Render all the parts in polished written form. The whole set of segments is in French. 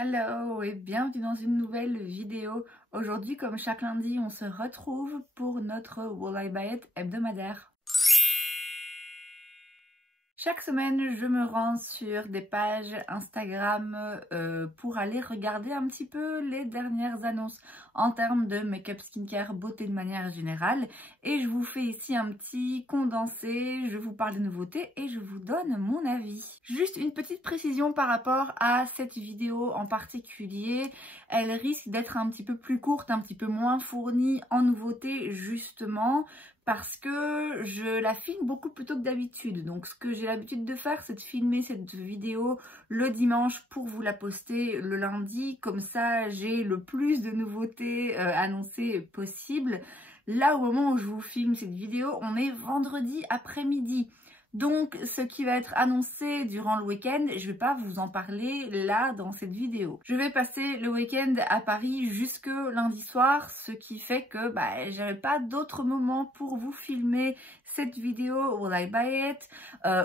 Hello et bienvenue dans une nouvelle vidéo. Aujourd'hui, comme chaque lundi, on se retrouve pour notre Will I Buy It hebdomadaire. Chaque semaine, je me rends sur des pages Instagram pour aller regarder un petit peu les dernières annonces en termes de make-up, skincare, beauté de manière générale. Et je vous fais ici un petit condensé, je vous parle des nouveautés et je vous donne mon avis. Juste une petite précision par rapport à cette vidéo en particulier. Elle risque d'être un petit peu plus courte, un petit peu moins fournie en nouveautés justement, parce que je la filme beaucoup plus tôt que d'habitude. Donc ce que j'ai l'habitude de faire, c'est de filmer cette vidéo le dimanche pour vous la poster le lundi. Comme ça, j'ai le plus de nouveautés annoncées possible. Là, au moment où je vous filme cette vidéo, on est vendredi après-midi. Donc, ce qui va être annoncé durant le week-end, je ne vais pas vous en parler là dans cette vidéo. Je vais passer le week-end à Paris jusque lundi soir, ce qui fait que j'avais pas d'autre moment pour vous filmer cette vidéo Will I Buy It.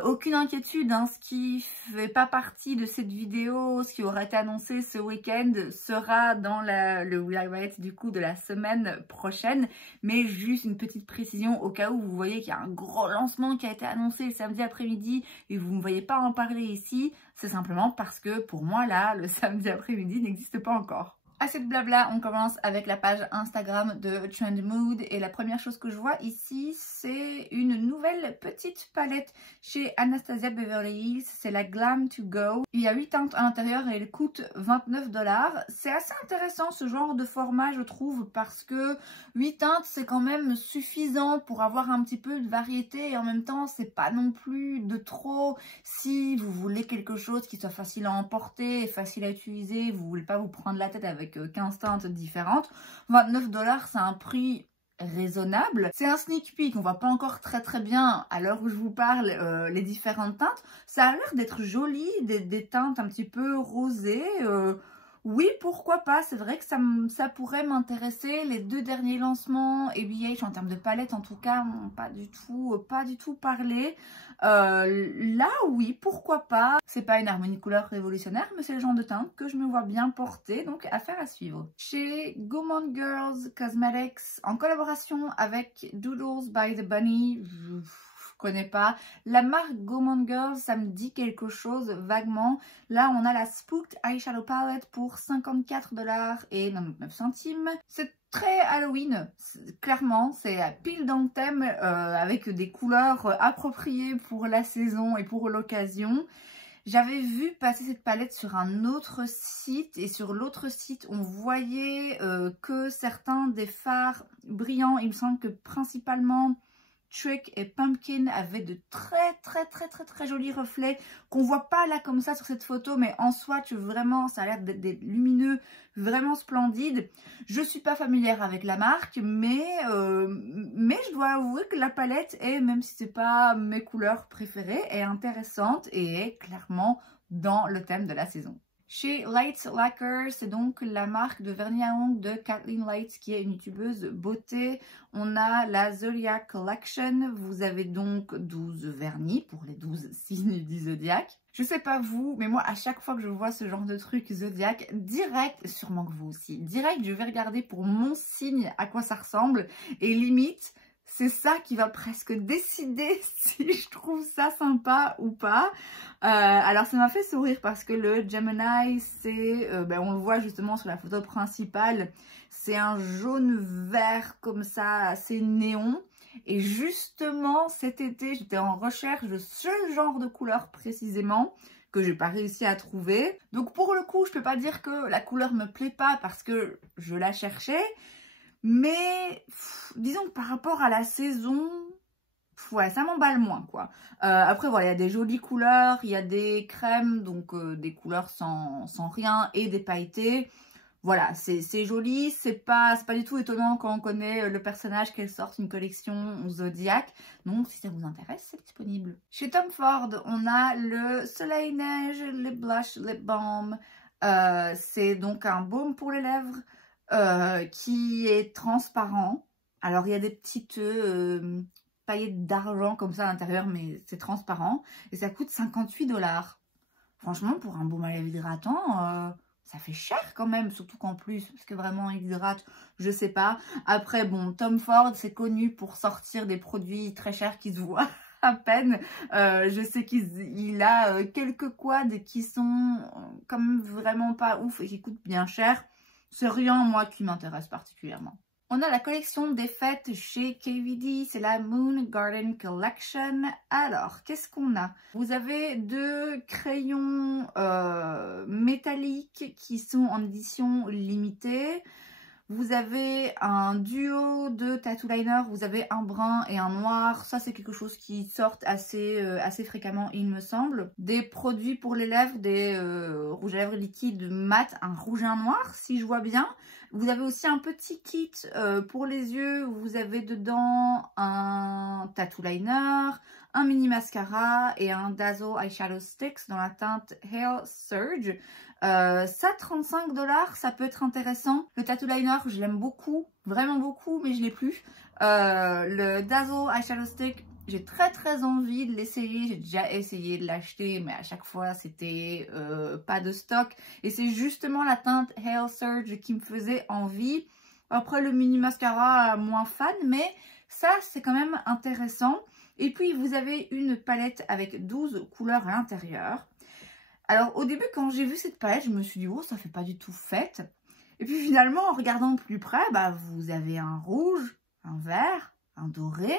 Aucune inquiétude, hein, ce qui fait pas partie de cette vidéo, ce qui aura été annoncé ce week-end sera dans le Will I Buy It du coup de la semaine prochaine. Mais juste une petite précision au cas où vous voyez qu'il y a un gros lancement qui a été annoncé samedi après-midi et vous ne me voyez pas en parler ici, c'est simplement parce que pour moi là, le samedi après-midi n'existe pas encore. Assez de blabla, on commence avec la page Instagram de Trend Mood et la première chose que je vois ici, c'est une nouvelle petite palette chez Anastasia Beverly Hills, c'est la Glam to Go. Il y a 8 teintes à l'intérieur et elle coûte 29 $. C'est assez intéressant ce genre de format je trouve parce que 8 teintes c'est quand même suffisant pour avoir un petit peu de variété et en même temps c'est pas non plus de trop. Si vous voulez quelque chose qui soit facile à emporter, facile à utiliser, vous voulez pas vous prendre la tête avec 15 teintes différentes, 29 $, c'est un prix raisonnable. C'est un sneak peek, on voit pas encore très bien à l'heure où je vous parle les différentes teintes. Ça a l'air d'être joli, des teintes un petit peu rosées. Oui, pourquoi pas, c'est vrai que ça pourrait m'intéresser. Les deux derniers lancements ABH en termes de palette en tout cas n'ont pas du tout parlé. Là oui, pourquoi pas. C'est pas une harmonie couleur révolutionnaire, mais c'est le genre de teinte que je me vois bien porter, donc affaire à suivre. Chez Gourmand Girls Cosmetics, en collaboration avec Doodles by the Bunny, je connais pas. La marque Gourmand Girls, ça me dit quelque chose vaguement. Là, on a la Spooked Eyeshadow Palette pour 54,99 $. C'est très Halloween, clairement, c'est pile dans le thème avec des couleurs appropriées pour la saison et pour l'occasion. J'avais vu passer cette palette sur un autre site et sur l'autre site on voyait que certains des fards brillants, il me semble que principalement Trick et Pumpkin avaient de très jolis reflets qu'on voit pas là comme ça sur cette photo, mais en swatch vraiment ça a l'air d'être lumineux, vraiment splendide. Je suis pas familière avec la marque, mais je dois avouer que la palette est, même si c'est pas mes couleurs préférées, est intéressante et est clairement dans le thème de la saison. Chez Lights Lacquer, c'est donc la marque de vernis à ongles de Kathleen Lights qui est une youtubeuse beauté. On a la Zodiac Collection. Vous avez donc 12 vernis pour les 12 signes du zodiaque. Je sais pas vous, mais moi à chaque fois que je vois ce genre de truc zodiaque, direct, sûrement que vous aussi, direct je vais regarder pour mon signe à quoi ça ressemble et limite c'est ça qui va presque décider si je trouve ça sympa ou pas. Alors ça m'a fait sourire parce que le Gemini, c'est, on le voit justement sur la photo principale, c'est un jaune vert comme ça, assez néon. Et justement cet été, j'étais en recherche de ce genre de couleur précisément que j'ai pas réussi à trouver. Donc pour le coup, je peux pas dire que la couleur me plaît pas parce que je la cherchais. Mais disons que par rapport à la saison, ouais, ça m'emballe moins quoi. Après voilà, il y a des jolies couleurs, il y a des crèmes, donc des couleurs sans rien et des pailletés. Voilà, c'est joli, c'est pas du tout étonnant quand on connaît le personnage qu'elle sorte une collection Zodiac. Donc si ça vous intéresse, c'est disponible. Chez Tom Ford, on a le Soleil Neige Lip Blush Lip Balm. C'est donc un baume pour les lèvres. Qui est transparent. Alors il y a des petites paillettes d'argent comme ça à l'intérieur, mais c'est transparent. Et ça coûte 58 $. Franchement, pour un baume à lèvres hydratant, ça fait cher quand même, surtout qu'en plus, parce que vraiment il hydrate, je sais pas. Après, bon, Tom Ford, c'est connu pour sortir des produits très chers qui se voient à peine. Je sais qu'il a quelques quads qui sont quand même vraiment pas ouf et qui coûtent bien cher. C'est rien, moi, qui m'intéresse particulièrement. On a la collection des fêtes chez KVD, c'est la Moon Garden Collection. Alors, qu'est-ce qu'on a? Vous avez 2 crayons métalliques qui sont en édition limitée. Vous avez un duo de tattoo liner, vous avez un brun et un noir. Ça, c'est quelque chose qui sort assez fréquemment, il me semble. Des produits pour les lèvres, des rouges à lèvres liquides mat, un rouge et un noir, si je vois bien. Vous avez aussi un petit kit pour les yeux. Vous avez dedans un tattoo liner, un mini mascara et un Dazzle Eyeshadow Sticks dans la teinte Hair Surge. Ça, 35 $, ça peut être intéressant. Le tattoo liner, je l'aime beaucoup, vraiment beaucoup, mais je l'ai plus. Le Dazzle Eyeshadow Stick, j'ai très envie de l'essayer. J'ai déjà essayé de l'acheter, mais à chaque fois, c'était pas de stock. Et c'est justement la teinte Hair Surge qui me faisait envie. Après, le mini mascara, moins fan, mais ça, c'est quand même intéressant. Et puis, vous avez une palette avec 12 couleurs à l'intérieur. Alors, au début, quand j'ai vu cette palette, je me suis dit, oh, ça fait pas du tout fête. Et puis, finalement, en regardant de plus près, bah, vous avez un rouge, un vert, un doré.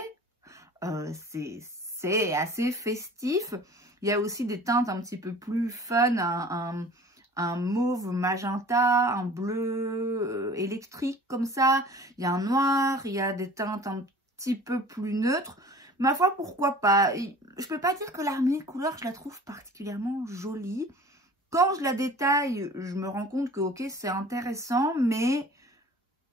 C'est assez festif. Il y a aussi des teintes un petit peu plus fun, un mauve magenta, un bleu électrique comme ça. Il y a un noir, il y a des teintes un petit peu plus neutres. Ma foi, pourquoi pas? Je peux pas dire que l'harmonie de couleurs, je la trouve particulièrement jolie. Quand je la détaille, je me rends compte que ok, c'est intéressant, mais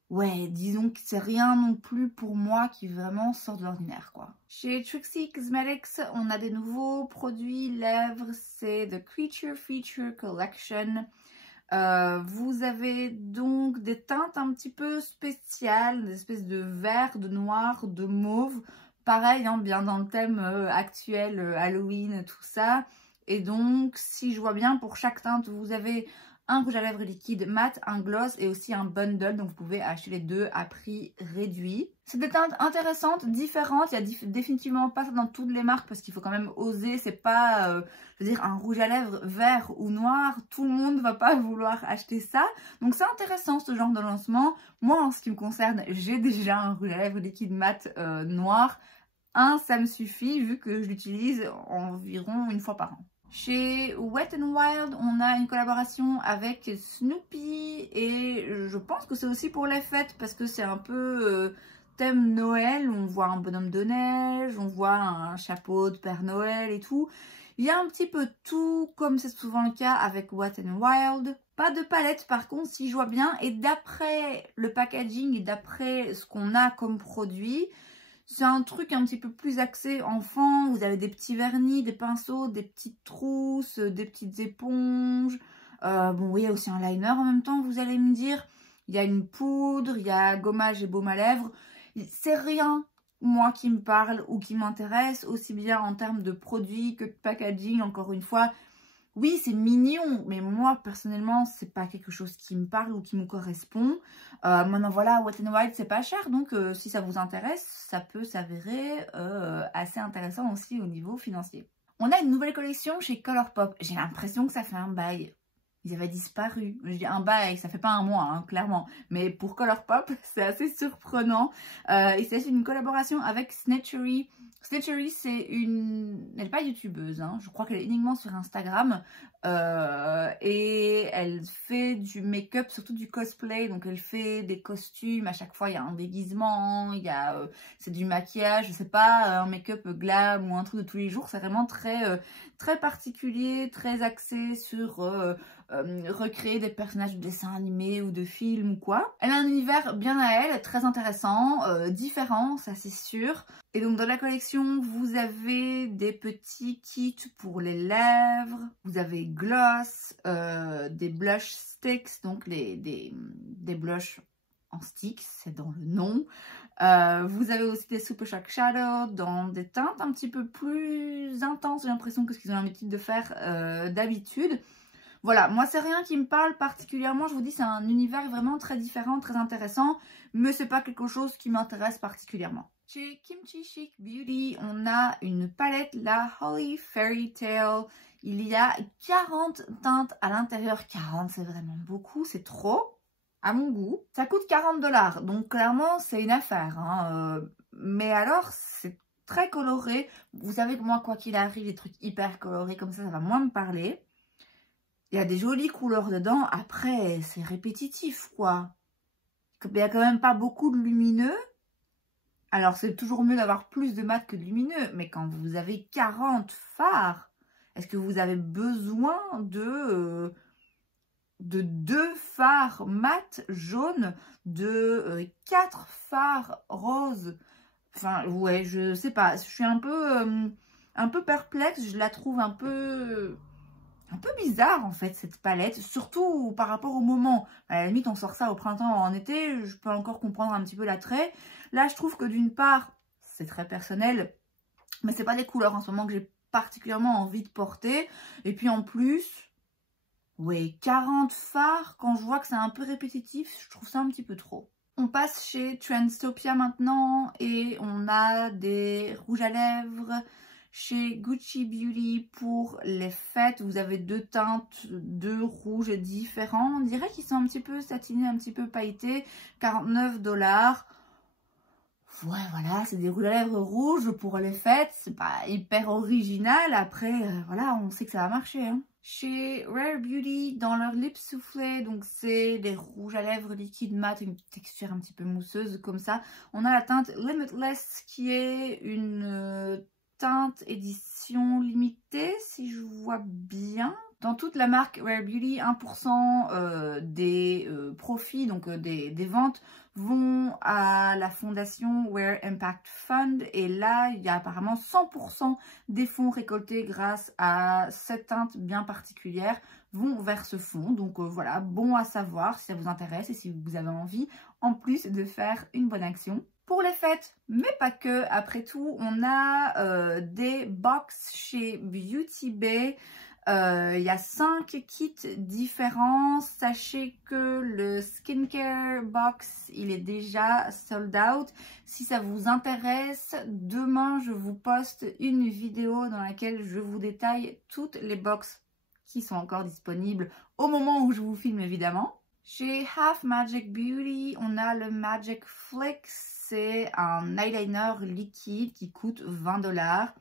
ouais, disons que c'est rien non plus pour moi qui vraiment sort de l'ordinaire, quoi. Chez Trixie Cosmetics, on a des nouveaux produits lèvres, c'est The Creature Feature Collection. Vous avez donc des teintes un petit peu spéciales, des espèces de vert, de noir, de mauve. Pareil, hein, bien dans le thème actuel, Halloween, tout ça. Et donc, si je vois bien, pour chaque teinte, vous avez un rouge à lèvres liquide mat, un gloss et aussi un bundle. Donc, vous pouvez acheter les deux à prix réduit. C'est des teintes intéressantes, différentes. Il y a définitivement pas ça dans toutes les marques parce qu'il faut quand même oser. C'est pas, je veux dire, un rouge à lèvres vert ou noir. Tout le monde ne va pas vouloir acheter ça. Donc, c'est intéressant ce genre de lancement. Moi, en ce qui me concerne, j'ai déjà un rouge à lèvres liquide mat noir. Ça me suffit vu que je l'utilise environ une fois par an. Chez Wet n Wild, on a une collaboration avec Snoopy et je pense que c'est aussi pour les fêtes parce que c'est un peu thème Noël. On voit un bonhomme de neige, on voit un chapeau de Père Noël et tout. Il y a un petit peu tout comme c'est souvent le cas avec Wet n Wild. Pas de palette par contre si je vois bien et d'après le packaging et d'après ce qu'on a comme produit, c'est un truc un petit peu plus axé enfant. Vous avez des petits vernis, des pinceaux, des petites trousses, des petites éponges. Bon, oui, il y a aussi un liner en même temps, vous allez me dire. Il y a une poudre, il y a gommage et baume à lèvres. C'est rien, moi, qui me parle ou qui m'intéresse, aussi bien en termes de produits que de packaging, encore une fois. Oui, c'est mignon, mais moi, personnellement, c'est pas quelque chose qui me parle ou qui me correspond. Maintenant, voilà, Wet n Wild, c'est pas cher, donc si ça vous intéresse, ça peut s'avérer assez intéressant aussi au niveau financier. On a une nouvelle collection chez Colourpop. J'ai l'impression que ça fait un bail. Ils avaient disparu. Je dis un bail, ça fait pas un mois, hein, clairement. Mais pour Colourpop, c'est assez surprenant. Il s'agit d'une collaboration avec Snatchery. Snatchery, c'est une... Elle n'est pas youtubeuse, hein. Je crois qu'elle est uniquement sur Instagram. Et elle fait du make-up, surtout du cosplay. Donc elle fait des costumes. À chaque fois, il y a un déguisement. C'est du maquillage. Je sais pas, un make-up glam ou un truc de tous les jours. C'est vraiment très particulier, très axé sur... recréer des personnages de dessins animés ou de films ou quoi. Elle a un univers bien à elle, très intéressant, différent, ça c'est sûr. Et donc dans la collection, vous avez des petits kits pour les lèvres, vous avez gloss, des blush sticks, donc des blushs en sticks, c'est dans le nom. Vous avez aussi des Super Shock Shadow dans des teintes un petit peu plus intenses, j'ai l'impression que ce qu'ils ont l'habitude de faire d'habitude. Voilà, moi c'est rien qui me parle particulièrement, je vous dis c'est un univers vraiment très différent, très intéressant, mais c'est pas quelque chose qui m'intéresse particulièrement. Chez Kimchi Chic Beauty, on a une palette, la Holly Fairy Tale. Il y a 40 teintes à l'intérieur. 40, c'est vraiment beaucoup, c'est trop, à mon goût. Ça coûte 40 $, donc clairement, c'est une affaire. Hein. Mais alors, c'est très coloré. Vous savez que moi, quoi qu'il arrive, des trucs hyper colorés comme ça va moins me parler. Il y a des jolies couleurs dedans. Après, c'est répétitif, quoi. Il n'y a quand même pas beaucoup de lumineux. Alors, c'est toujours mieux d'avoir plus de mat que de lumineux. Mais quand vous avez 40 fards, est-ce que vous avez besoin de 2 fards mat jaunes, de 4 fards roses? Enfin, ouais, je sais pas. Je suis un peu perplexe. Je la trouve un peu bizarre en fait cette palette, surtout par rapport au moment. À la limite on sort ça au printemps ou en été, je peux encore comprendre un petit peu l'attrait. Là je trouve que d'une part c'est très personnel, mais c'est pas des couleurs en ce moment que j'ai particulièrement envie de porter. Et puis en plus, ouais, 40 fards, quand je vois que c'est un peu répétitif, je trouve ça un petit peu trop. On passe chez Trendstopia maintenant et on a des rouges à lèvres. Chez Gucci Beauty pour les fêtes, vous avez 2 teintes, 2 rouges différents. On dirait qu'ils sont un petit peu satinés, un petit peu pailletés. 49 $. Ouais, voilà, c'est des rouges à lèvres rouges pour les fêtes. C'est pas hyper original. Après, voilà, on sait que ça va marcher. Hein. Chez Rare Beauty, dans leur lip soufflé, donc c'est des rouges à lèvres liquides mat, une texture un petit peu mousseuse comme ça. On a la teinte Limitless qui est une teinte édition limitée, si je vois bien. Dans toute la marque Rare Beauty, 1% des profits, donc des ventes, vont à la fondation Wear Impact Fund. Et là, il y a apparemment 100% des fonds récoltés grâce à cette teinte bien particulière vont vers ce fonds. Donc voilà, bon à savoir si ça vous intéresse et si vous avez envie, en plus de faire une bonne action. Pour les fêtes, mais pas que, après tout, on a des box chez Beauty Bay. Il y a 5 kits différents. Sachez que le skincare box, il est déjà sold out. Si ça vous intéresse, demain, je vous poste une vidéo dans laquelle je vous détaille toutes les box qui sont encore disponibles au moment où je vous filme, évidemment. Chez Half Magic Beauty, on a le Magic Flicks. C'est un eyeliner liquide qui coûte 20 $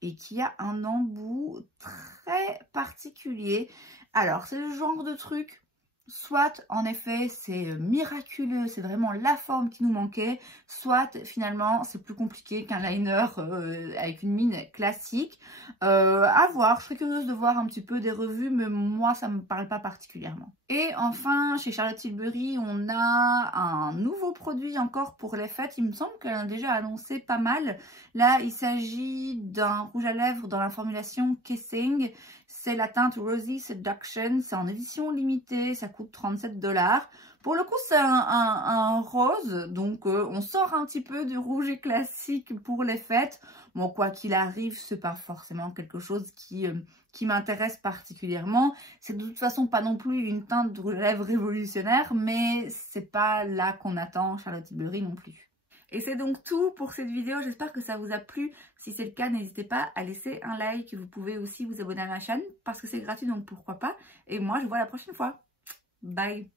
et qui a un embout très particulier. Alors, c'est le genre de truc, soit en effet c'est miraculeux, c'est vraiment la forme qui nous manquait, soit finalement c'est plus compliqué qu'un liner avec une mine classique. À voir, je serais curieuse de voir un petit peu des revues, mais moi ça me parle pas particulièrement. Et enfin chez Charlotte Tilbury, on a un nouveau produit encore pour les fêtes. Il me semble qu'elle a déjà annoncé pas mal. Là il s'agit d'un rouge à lèvres dans la formulation Kissing. C'est la teinte Rosy Seduction, c'est en édition limitée, ça coûte 37 $. Pour le coup, c'est un rose, donc on sort un petit peu du rouge classique pour les fêtes. Bon, quoi qu'il arrive, c'est pas forcément quelque chose qui m'intéresse particulièrement. C'est de toute façon pas non plus une teinte de rouge à lèvres révolutionnaire, mais c'est pas là qu'on attend Charlotte Tilbury non plus. Et c'est donc tout pour cette vidéo, j'espère que ça vous a plu. Si c'est le cas, n'hésitez pas à laisser un like. Vous pouvez aussi vous abonner à ma chaîne parce que c'est gratuit, donc pourquoi pas. Et moi, je vous vois la prochaine fois. Bye!